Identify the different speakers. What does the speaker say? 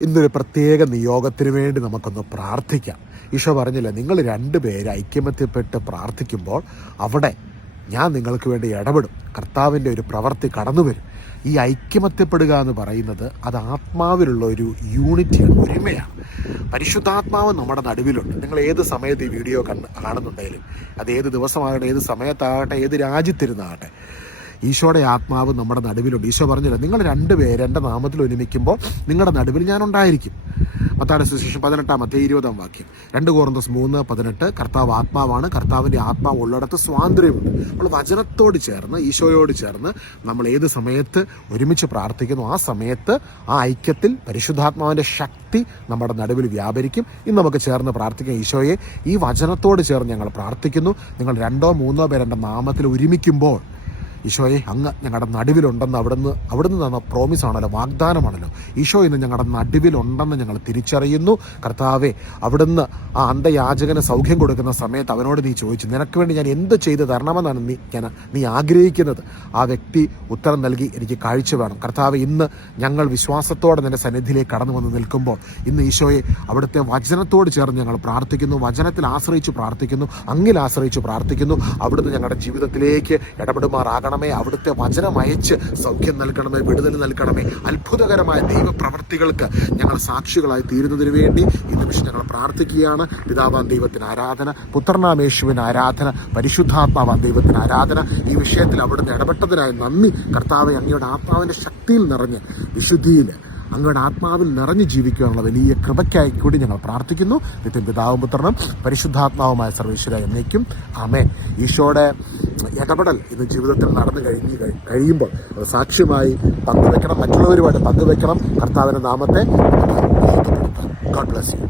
Speaker 1: ഇന്നൊരു പ്രത്യേക നിയോഗത്തിന് വേണ്ടി നമുക്കൊന്ന് പ്രാർത്ഥിക്കാം. ഈശോ പറഞ്ഞില്ല നിങ്ങൾ രണ്ടുപേര് ഐക്യമത്യപ്പെട്ട് പ്രാർത്ഥിക്കുമ്പോൾ അവിടെ ഞാൻ നിങ്ങൾക്ക് വേണ്ടി ഇടപെടും. കർത്താവിന്റെ ഒരു പ്രവൃത്തി കടന്നു വരും. ഈ ഐക്യമത്യപ്പെടുക എന്ന് പറയുന്നത് അത് ആത്മാവിലുള്ള ഒരു യൂണിറ്റിയാണ് ഒരുമയാണ്. പരിശുദ്ധാത്മാവ് നമ്മുടെ നടുവിലുണ്ട്. നിങ്ങൾ ഏത് സമയത്ത് ഈ വീഡിയോ കണ്ട് കാണുന്നുണ്ടെങ്കിലും അത് ഏത് ദിവസമാകട്ടെ ഏത് സമയത്താകട്ടെ ഏത് രാജ്യത്തിരുന്നാകട്ടെ ഈശോയുടെ ആത്മാവ് നമ്മുടെ നടുവിലുണ്ട്. ഈശോ പറഞ്ഞില്ല നിങ്ങൾ രണ്ടുപേര് എന്റെ നാമത്തിൽ ഒരുമിക്കുമ്പോൾ നിങ്ങളുടെ നടുവിൽ ഞാൻ ഉണ്ടായിരിക്കും. മത്താടെ പതിനെട്ടാം അധ്യായ ഇരുപതാം വാക്യം. രണ്ട് കോർന്തസ് മൂന്ന് പതിനെട്ട് കർത്താവ് ആത്മാവാണ് കർത്താവിന്റെ ആത്മാവ് ഉള്ളിടത്ത് സ്വാതന്ത്ര്യമുണ്ട്. നമ്മൾ വചനത്തോട് ചേർന്ന് ഈശോയോട് ചേർന്ന് നമ്മൾ ഏത് സമയത്ത് ഒരുമിച്ച് പ്രാർത്ഥിക്കുന്നു ആ സമയത്ത് ആ ഐക്യത്തിൽ പരിശുദ്ധാത്മാവിന്റെ ശക്തി നമ്മുടെ നടുവിൽ വ്യാപരിക്കും. ഇന്ന് നമുക്ക് ചേർന്ന് പ്രാർത്ഥിക്കാം ഈശോയെ ഈ വചനത്തോട് ചേർന്ന് ഞങ്ങൾ പ്രാർത്ഥിക്കുന്നു. നിങ്ങൾ രണ്ടോ മൂന്നോ പേരെ നാമത്തിൽ ഒരുമിക്കുമ്പോൾ ഈശോയെ അങ്ങ് ഞങ്ങളുടെ നടുവിലുണ്ടെന്ന് അവിടുന്ന് അവിടുന്ന് തന്ന പ്രോമിസ് ആണല്ലോ വാഗ്ദാനമാണല്ലോ. ഈശോ ഇന്ന് ഞങ്ങളുടെ നടുവിലുണ്ടെന്ന് ഞങ്ങൾ തിരിച്ചറിയുന്നു. കർത്താവെ അവിടുന്ന് ആ അന്ധയാചകന് സൗഖ്യം കൊടുക്കുന്ന സമയത്ത് അവനോട് നീ ചോദിച്ചു നിനക്ക് വേണ്ടി ഞാൻ എന്ത് ചെയ്ത് തരണമെന്നാണ് നീ ഞാൻ നീ ആഗ്രഹിക്കുന്നത്? ആ വ്യക്തി ഉത്തരം നൽകി എനിക്ക് കാഴ്ച വേണം. കർത്താവ് ഇന്ന് ഞങ്ങൾ വിശ്വാസത്തോടെ നിന്റെ സന്നിധിയിലേക്ക് കടന്നു വന്ന് നിൽക്കുമ്പോൾ ഇന്ന് ഈശോയെ അവിടുത്തെ വചനത്തോട് ചേർന്ന് ഞങ്ങൾ പ്രാർത്ഥിക്കുന്നു വചനത്തിൽ ആശ്രയിച്ച് പ്രാർത്ഥിക്കുന്നു അങ്ങിൽ ആശ്രയിച്ച് പ്രാർത്ഥിക്കുന്നു. അവിടുന്ന് ഞങ്ങളുടെ ജീവിതത്തിലേക്ക് ഇടപെടുമാറാകണമേ അവിടുത്തെ വചനം അയച്ച് സൗഖ്യം നൽകണമേ വിടുതൽ നൽകണമേ. അത്ഭുതകരമായ ദൈവപ്രവർത്തികൾക്ക് ഞങ്ങൾ സാക്ഷികളായി തീരുന്നതിന് വേണ്ടി ഈ നിമിഷം ഞങ്ങൾ പ്രാർത്ഥിക്കുകയാണ്. പിതാവാൻ ദൈവത്തിന് ആരാധന പുത്രനാമേശുവിന് ആരാധന പരിശുദ്ധാത്മാവാൻ ദൈവത്തിന് ആരാധന. ഈ വിഷയത്തിൽ അവിടുന്ന് ഇടപെട്ടതിനായി നന്ദി. കർത്താവെ അങ്ങയുടെ ആത്മാവിന്റെ ശക്തിയിൽ നിറഞ്ഞ് വിശുദ്ധിയിൽ അങ്ങയുടെ ആത്മാവിൽ നിറഞ്ഞു ജീവിക്കുവാനുള്ള വലിയ കൃപയ്ക്കായി കൂടി ഞങ്ങൾ പ്രാർത്ഥിക്കുന്നു. നിത്യം പിതാവും പുത്രനും പരിശുദ്ധാത്മാവുമായ സർവേശ്വര എന്നേക്കും. ആമേ ഈശോയുടെ ഇടപെടൽ ഇന്ന് ജീവിതത്തിൽ നടന്നു കഴിഞ്ഞ് കഴിയുമ്പോൾ സാക്ഷ്യമായി പങ്കുവെക്കണം. മറ്റുള്ളവരുമായിട്ട് പങ്കുവെക്കണം. കർത്താവിന്റെ നാമത്തെ ഗോഡ് ബ്ലസ് യു